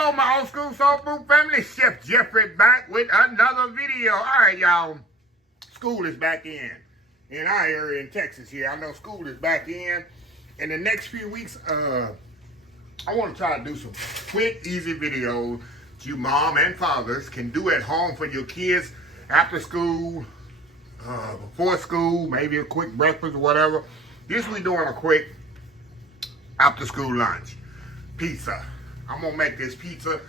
Hello, my old school soul food family. Chef Jeffrey back with another video. All right, y'all. School is back in our area in Texas here. I know school is back in. In the next few weeks, I want to try to do some quick, easy videos that you mom and fathers can do at home for your kids after school, before school, maybe a quick breakfast or whatever. This we doing a quick after school lunch. Pizza. I'm gonna make this pizza.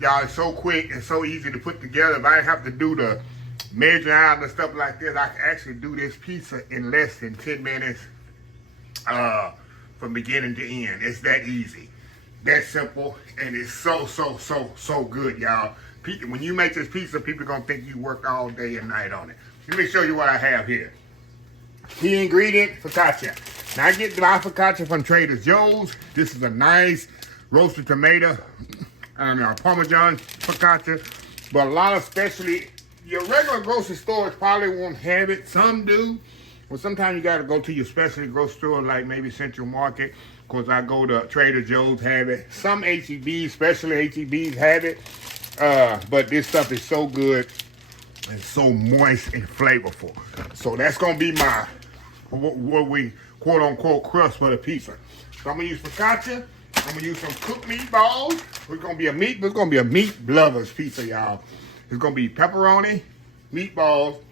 Y'all, it's so quick and so easy to put together. If I didn't have to do the measure out and stuff like this, I can actually do this pizza in less than 10 minutes from beginning to end. It's that easy, that simple, and it's so good, y'all. When you make this pizza, people are gonna think you worked all day and night on it. Let me show you what I have here. Key ingredient, focaccia. Now I get my focaccia from Trader Joe's. This is a nice roasted tomato, Parmesan focaccia, but a lot of, especially your regular grocery stores probably won't have it. Some do, but sometimes you got to go to your specialty grocery store like maybe Central Market. Of course, I go to Trader Joe's, have it. Some HEBs, especially HEBs, have it. But this stuff is so good and so moist and flavorful. So that's gonna be my what we quote unquote crust for the pizza. So I'm gonna use focaccia. I'm gonna use some cooked meatballs. It's gonna be a meat lovers pizza, y'all. It's gonna be pepperoni, meatballs,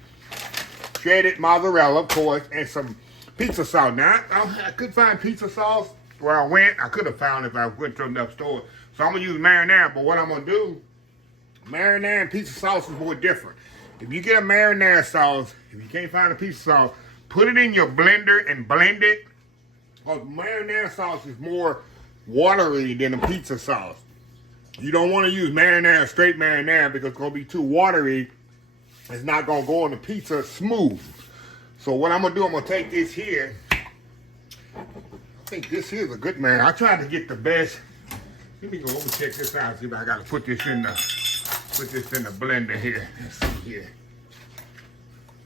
shredded mozzarella, of course, and some pizza sauce. Now, I couldn't find pizza sauce where I went. I could have found it if I went to enough stores. So I'm gonna use marinara, but what I'm gonna do, marinara and pizza sauce is more different. If you get a marinara sauce, if you can't find a pizza sauce, put it in your blender and blend it. Because marinara sauce is more watery than a pizza sauce. You don't want to use marinara, straight marinara, because it's going to be too watery. It's not going to go on the pizza smooth. So what I'm going to do, I'm going to take this here. I think this is a good marinara. I tried to get the best. Let me go over check this out. See if I got to put this in the blender here. Let's see here.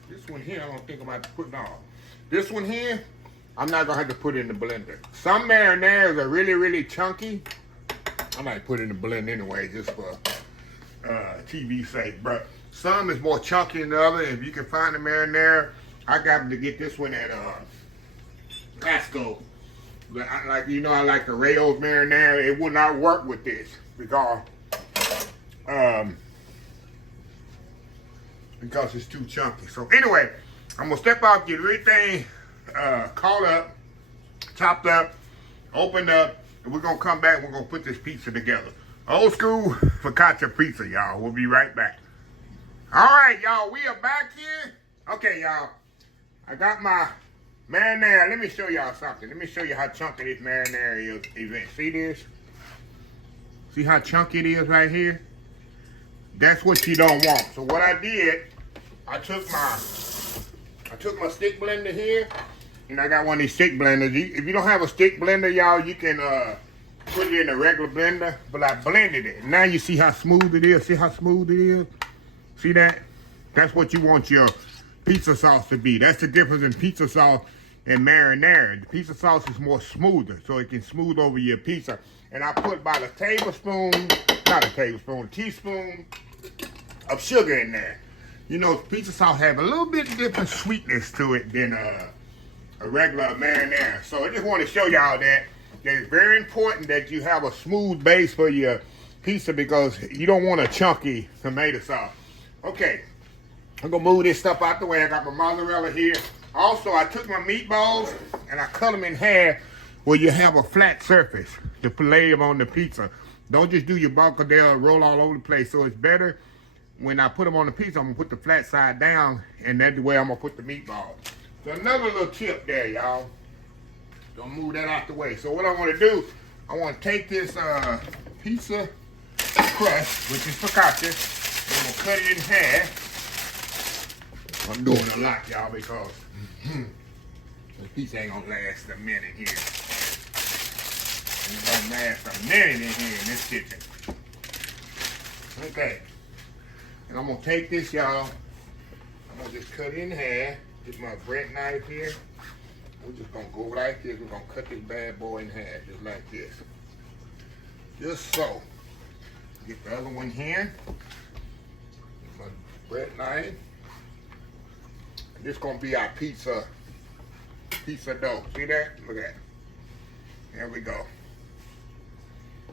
This one here, I don't think I'm going to have to put it on. This one here, I'm not going to have to put it in the blender. Some marinaras are really chunky. I might put it in the blender anyway, just for TV sake. But some is more chunky than the other. If you can find a marinara, I got to get this one at Costco. But I like the Rayo's marinara. It would not work with this because it's too chunky. So anyway, I'm gonna step out, get everything caught up, chopped up, opened up, and we're gonna come back. We're gonna put this pizza together. Old school focaccia pizza, y'all. We'll be right back. All right, y'all. We are back here. Okay, y'all. I got my marinara. Let me show y'all something. Let me show you how chunky this marinara is. See this? See how chunky it is right here? That's what you don't want. So what I did, I took my stick blender here, and I got one of these stick blenders. If you don't have a stick blender, y'all, you can put it in a regular blender, but I blended it. Now you see how smooth it is? See how smooth it is? See that? That's what you want your pizza sauce to be. That's the difference in pizza sauce and marinara. The pizza sauce is more smoother, so it can smooth over your pizza. And I put about a teaspoon of sugar in there. You know, pizza sauce have a little bit different sweetness to it than a regular marinara. So I just want to show y'all that it's very important that you have a smooth base for your pizza because you don't want a chunky tomato sauce. Okay, I'm gonna move this stuff out the way. I got my mozzarella here. Also, I took my meatballs and I cut them in half where you have a flat surface to lay them on the pizza. Don't just do your bulk or they'll roll all over the place. So it's better when I put them on the pizza, I'm gonna put the flat side down, and that's the way I'm gonna put the meatballs. So another little tip there, y'all. Don't move that out the way. So what I wanna do, I wanna take this pizza crust, which is focaccia, and I'm gonna cut it in half. I'm doing a lot, y'all, because this pizza ain't gonna last a minute here. It's gonna last a minute in here in this kitchen. Okay. And I'm gonna take this, y'all. I'm gonna just cut it in half. Get my bread knife here. We're just gonna go like this. We're gonna cut this bad boy in half, just like this. Just so. Get the other one here. My bread knife. This gonna be our pizza dough. See that? Look at it. There we go.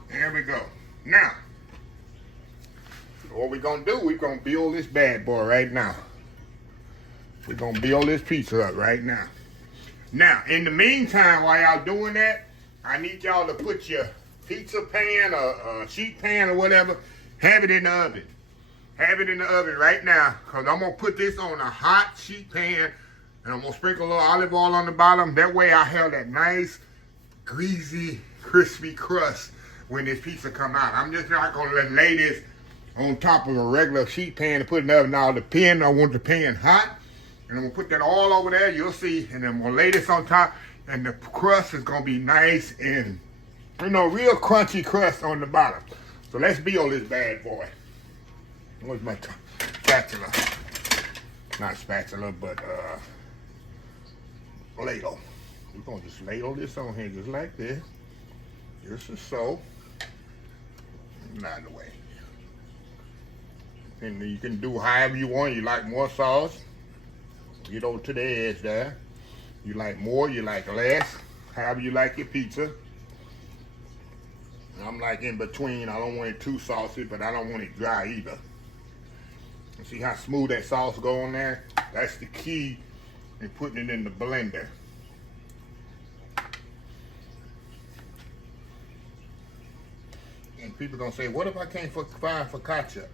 There we go. Now, what we're gonna do, we're gonna build this bad boy right now. We're gonna build this pizza up right now. Now, in the meantime, while y'all doing that, I need y'all to put your pizza pan or sheet pan or whatever, have it in the oven. Have it in the oven right now, because I'm going to put this on a hot sheet pan, and I'm going to sprinkle a little olive oil on the bottom. That way I have that nice, greasy, crispy crust when this pizza come out. I'm just not going to lay this on top of a regular sheet pan and put it in the oven. Now, the pan, I want the pan hot, and I'm going to put that all over there. You'll see, and then I'm going to lay this on top, and the crust is going to be nice and, you know, real crunchy crust on the bottom. So let's build this bad boy. Where's my spatula? Not spatula, but ladle. We're going to just ladle this on here just like this. Just as so. Not in the way. And you can do however you want. You like more sauce, get over to the edge there. You like more, you like less. However you like your pizza. I'm like in between. I don't want it too saucy, but I don't want it dry either. See how smooth that sauce go on there? That's the key in putting it in the blender. And people gonna say, what if I can't find focaccia?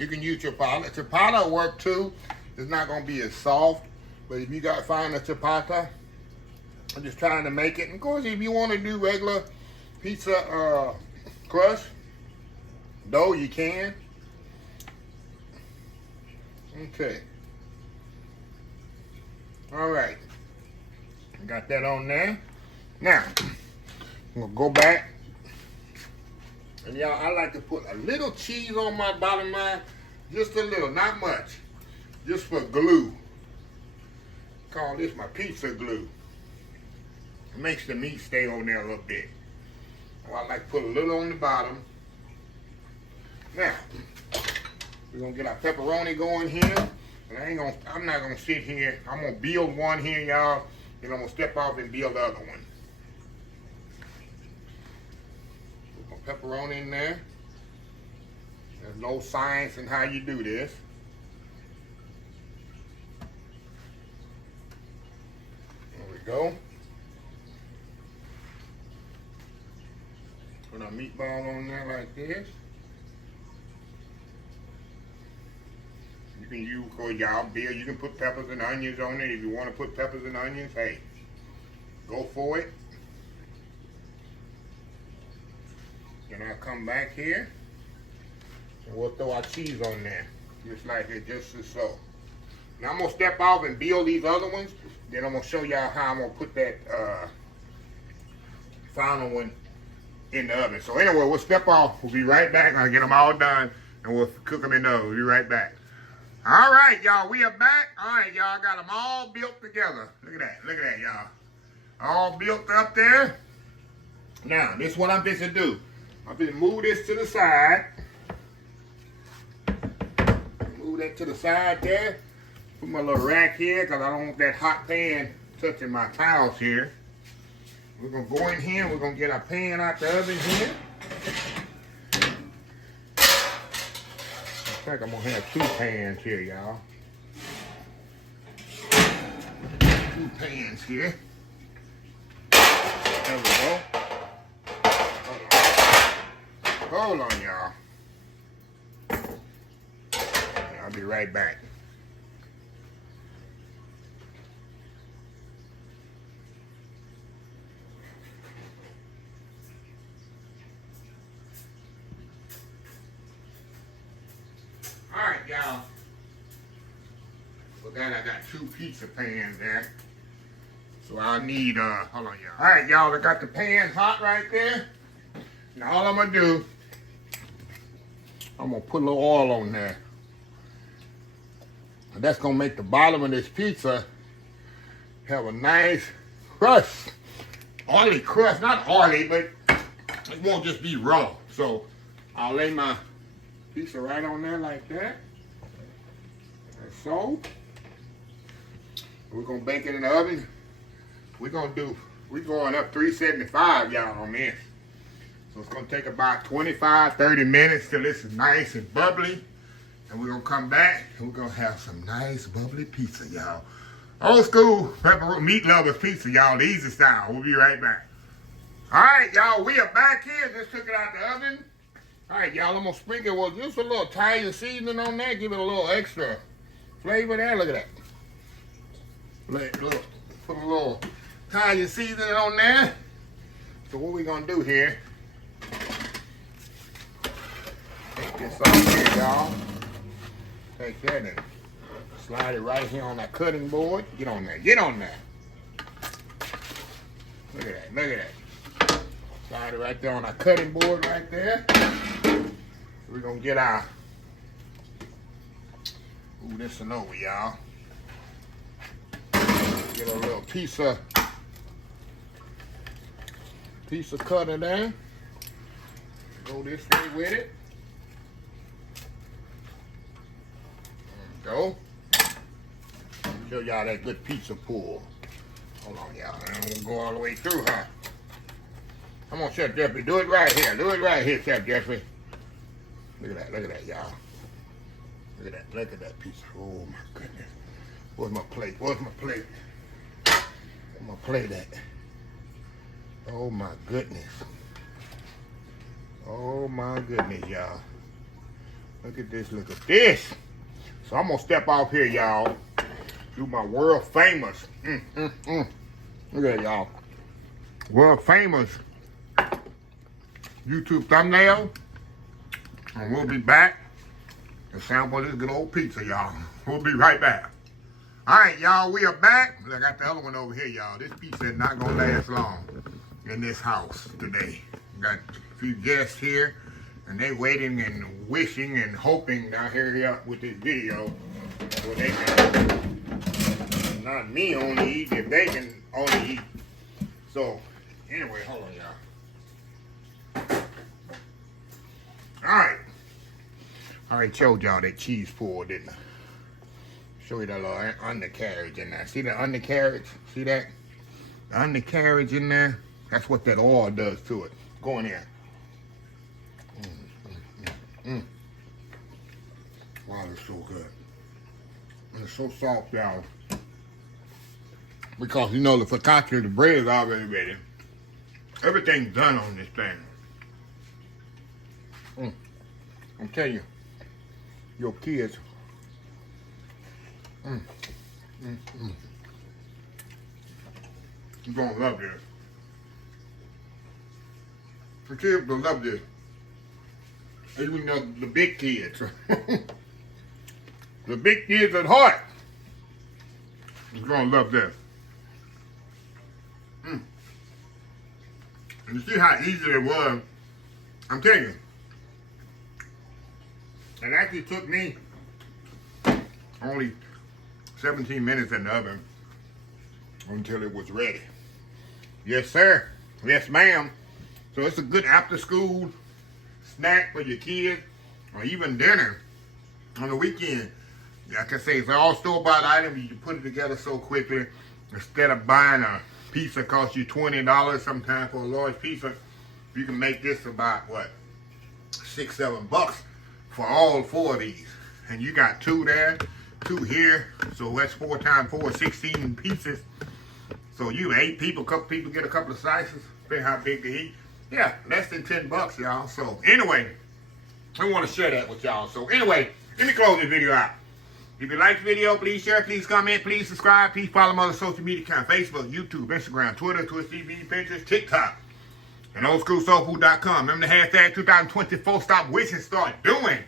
You can use ciabatta. Ciabatta will work too. It's not gonna be as soft, but if you got to find a ciabatta, I'm just trying to make it. And of course, if you want to do regular pizza crust dough, you can. Okay. All right. Got that on there. Now, I'm going to go back. And y'all, I like to put a little cheese on my bottom line. Just a little, not much. Just for glue. Call this my pizza glue. It makes the meat stay on there a little bit. So I like to put a little on the bottom. Now, we're gonna get our pepperoni going here. And I'm not gonna sit here. I'm gonna build one here, y'all. Then I'm gonna step off and build the other one. Put my pepperoni in there. There's no science in how you do this. There we go. Put our meatball on there like this. You can use, for y'all, Bill, you can put peppers and onions on it. If you want to put peppers and onions, hey, go for it. Then I'll come back here and we'll throw our cheese on there. Just like it, just as so. Now I'm going to step off and build these other ones. Then I'm going to show y'all how I'm going to put that final one in the oven. So anyway, we'll step off. We'll be right back. I'll get them all done and we'll cook them in the oven. We'll be right back. All right, y'all, we are back. All right, y'all, got them all built together. Look at that, y'all. All built up there. Now, this is what I'm going to do. I'm going to move this to the side. Move that to the side there. Put my little rack here because I don't want that hot pan touching my towels here. We're going to go in here. We're going to get our pan out the oven here. I think I'm going to have two pans here, y'all. Two pans here. There we go. Hold on, y'all. I'll be right back. Alright, y'all. For that, I got two pizza pans there. So I'll need, hold on, y'all. Alright, y'all, I got the pan hot right there. Now all I'm going to do, I'm going to put a little oil on there. And that's going to make the bottom of this pizza have a nice crust. Oily crust, not oily, but it won't just be raw. So I'll lay my pizza right on there like that. And so, we're gonna bake it in the oven. We're going up 375, y'all, on this. So it's gonna take about 25, 30 minutes till this is nice and bubbly. And we're gonna come back and we're gonna have some nice bubbly pizza, y'all. Old school pepperoni meat lovers pizza, y'all, the easy style. We'll be right back. All right, y'all, we are back here. Just took it out the oven. All right, y'all, I'm gonna sprinkle just a little Italian seasoning on there. Give it a little extra flavor there. Look at that. Put a little Italian seasoning on there. So what we gonna do here? Take this off here, y'all. Take that and slide it right here on that cutting board. Get on there. Get on there. Look at that. Look at that. Slide it right there on our cutting board right there. We're going to get our... Ooh, this one over, y'all. Get a little piece of cutter there. Go this way with it. Go. Show y'all that good pizza pull. Hold on, y'all. I don't go all the way through, huh? Come on, Chef Jeffrey. Do it right here. Do it right here, Chef Jeffrey. Look at that. Look at that, y'all. Look at that. Look at that pizza. Oh, my goodness. Where's my plate? Where's my plate? Where's my plate at? Oh, my goodness. Oh, my goodness, y'all. Look at this. Look at this. So I'm gonna step off here, y'all. Do my world famous. Look at that, y'all. World famous YouTube thumbnail. And we'll be back to sample this good old pizza, y'all. We'll be right back. All right, y'all, we are back. I got the other one over here, y'all. This pizza is not gonna last long in this house today. Got a few guests here. And they waiting and wishing and hoping I hurry up with this video so they can, not me only eat, if they can only eat. So, anyway, hold on, y'all. All right, showed y'all that cheese pull, didn't I? Show you that little undercarriage in there. See the undercarriage? See that? The undercarriage in there? That's what that oil does to it. Go in there. Wow, it's so good. And it's so soft, y'all. Because, you know, the focaccia, the bread is already ready. Everything's done on this thing. I'm telling you, your kids, you're gonna love this. The kids will love this. Even the big kids. The big kids at heart is gonna love this. And you see how easy it was. I'm telling you. It actually took me only 17 minutes in the oven until it was ready. Yes, sir. Yes, ma'am. So it's a good after school snack for your kids, or even dinner on the weekend. Like I say, it's all store-bought items. You can put it together so quickly. Instead of buying a pizza cost you $20 sometimes for a large pizza, you can make this about, what, $6, $7 for all 4 of these. And you got 2 there, 2 here. So that's 4 times 4, 16 pieces. So you 8 people, a couple people get a couple of slices, depending how big they eat. Yeah, less than $10, y'all. So anyway, I want to share that with y'all. So anyway, let me close this video out. If you like the video, please share, please comment, please subscribe, please follow my other social media accounts: Facebook, YouTube, Instagram, Twitter, Twitch TV, Pinterest, TikTok, and oldschoolsoulfood.com. Remember the hashtag 2024, stop wishing, start doing.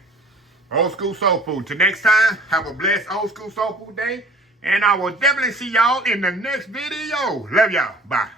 Old School Soul Food. Till next time, have a blessed Old School Soul Food day. And I will definitely see y'all in the next video. Love y'all. Bye.